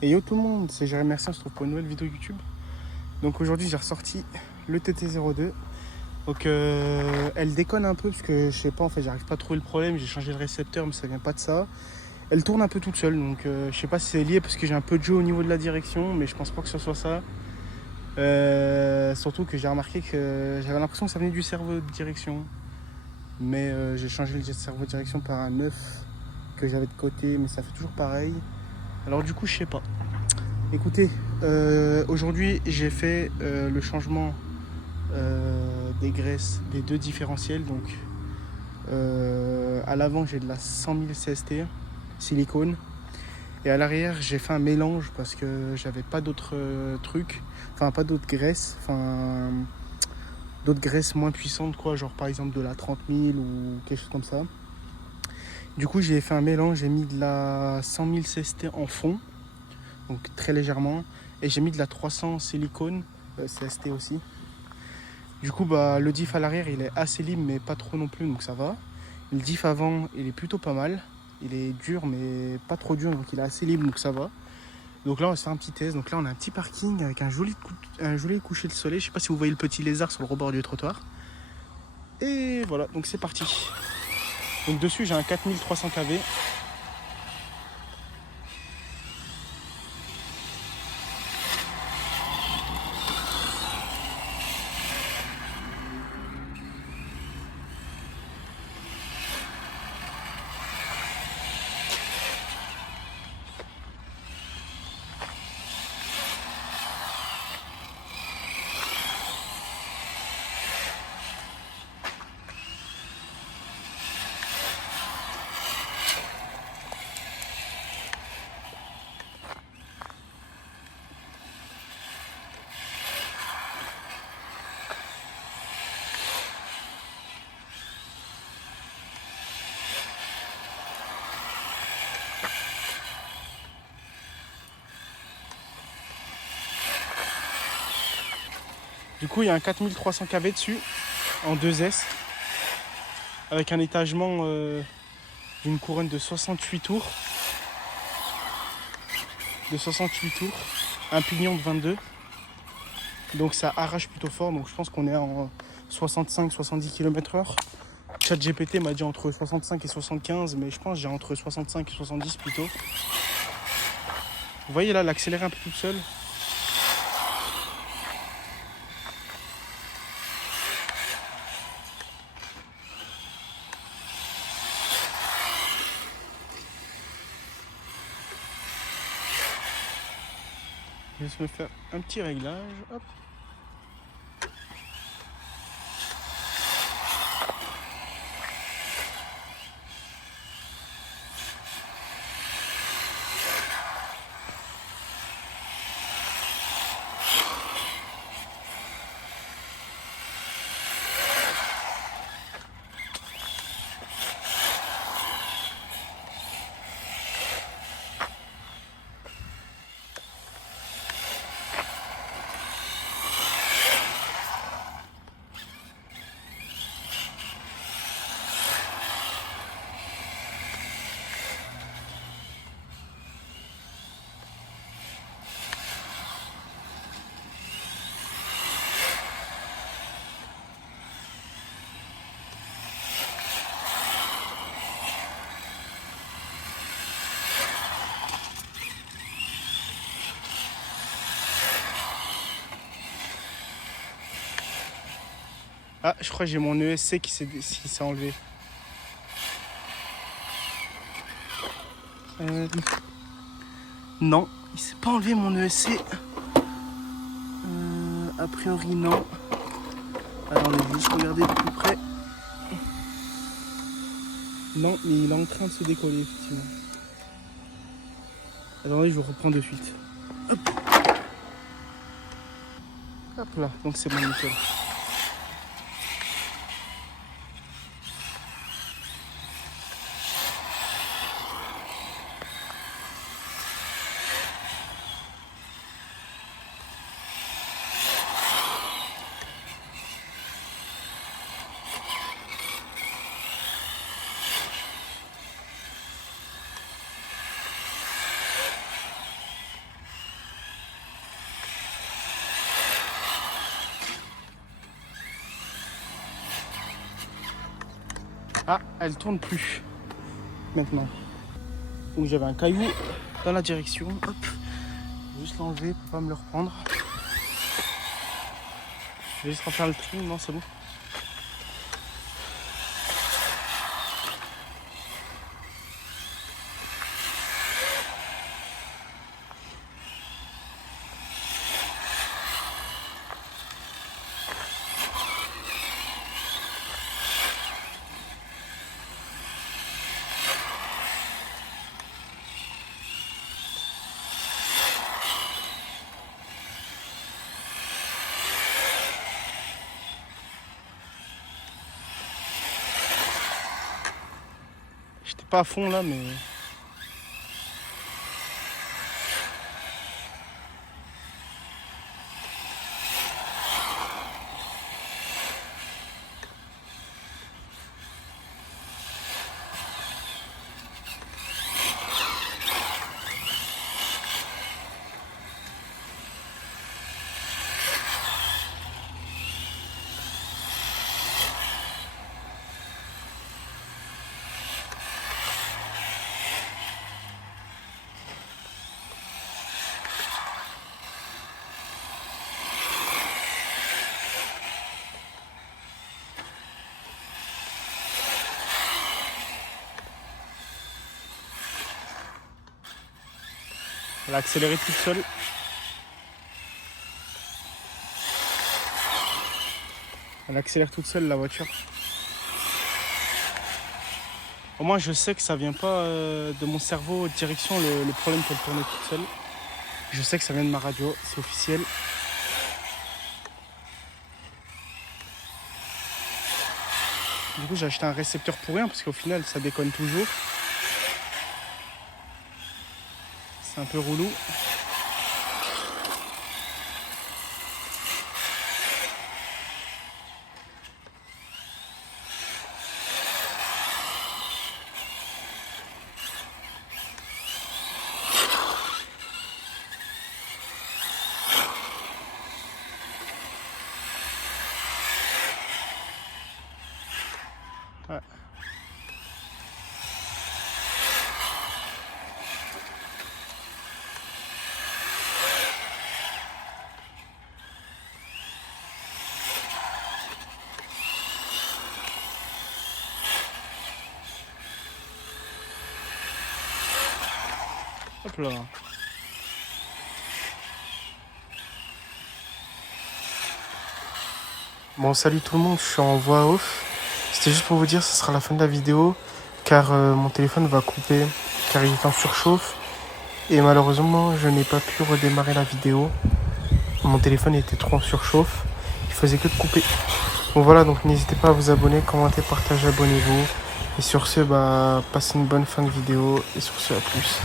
Et yo tout le monde, c'est Jérémy Mercier, on se retrouve pour une nouvelle vidéo YouTube. Donc aujourd'hui j'ai ressorti le TT02. Donc elle déconne un peu parce que je sais pas, en fait j'arrive pas à trouver le problème, j'ai changé le récepteur mais ça vient pas de ça. Elle tourne un peu toute seule, donc je sais pas si c'est lié parce que j'ai un peu de jeu au niveau de la direction, mais je pense pas que ce soit ça. Surtout que j'ai remarqué que j'avais l'impression que ça venait du cerveau de direction. Mais j'ai changé le cerveau de direction par un neuf que j'avais de côté, mais ça fait toujours pareil. Alors du coup je sais pas. Écoutez, aujourd'hui j'ai fait le changement des graisses des deux différentiels. Donc à l'avant j'ai de la 100 000 CST silicone et à l'arrière j'ai fait un mélange parce que j'avais pas d'autres trucs, enfin pas d'autres graisses, enfin d'autres graisses moins puissantes quoi, genre par exemple de la 30 000 ou quelque chose comme ça. Du coup j'ai fait un mélange, j'ai mis de la 100 000 CST en fond, donc très légèrement, et j'ai mis de la 300 silicone CST aussi. Du coup bah le diff à l'arrière il est assez libre mais pas trop non plus, donc ça va. Le diff avant il est plutôt pas mal, il est dur mais pas trop dur, donc il est assez libre, donc ça va. Donc là on va se faire un petit test. Donc là on a un petit parking avec un joli coucher de soleil. Je sais pas si vous voyez le petit lézard sur le rebord du trottoir. Et voilà, donc c'est parti. Donc dessus j'ai un 4300 kV. Du coup il y a un 4300 kV dessus en 2S avec un étagement d'une couronne de 68 tours. Un pignon de 22. Donc ça arrache plutôt fort, donc je pense qu'on est en 65-70 km/h. ChatGPT m'a dit entre 65 et 75, mais je pense que j'ai entre 65 et 70 plutôt. Vous voyez là, l'accélère un peu toute seule. Je vais me faire un petit réglage. Hop. Ah, je crois que j'ai mon ESC qui s'est enlevé. Non, il s'est pas enlevé mon ESC. A priori non. Alors on va juste regarder de plus près. Non, mais il est en train de se décoller effectivement. Attendez, je vous reprends de suite. Hop, hop là, donc c'est bon, nickel. Ah, elle tourne plus maintenant. Donc j'avais un caillou dans la direction. Hop, je vais juste l'enlever pour pas me le reprendre. Je vais juste refaire le tri. Non, c'est bon. J'étais pas à fond là, mais... Elle a accéléré toute seule. Elle accélère toute seule la voiture. Au moins je sais que ça vient pas de mon cerveau direction le problème qu'elle tournait toute seule. Je sais que ça vient de ma radio, c'est officiel. Du coup j'ai acheté un récepteur pour rien parce qu'au final ça déconne toujours. C'est un peu relou. Ouais. Hop là. Bon, salut tout le monde, je suis en voix off. C'était juste pour vous dire, ce sera la fin de la vidéo, car mon téléphone va couper, car il est en surchauffe. Et malheureusement, je n'ai pas pu redémarrer la vidéo. Mon téléphone était trop en surchauffe, il faisait que de couper. Bon voilà, donc n'hésitez pas à vous abonner, commenter, partager, abonnez-vous. Et sur ce, passez une bonne fin de vidéo, et sur ce, à plus.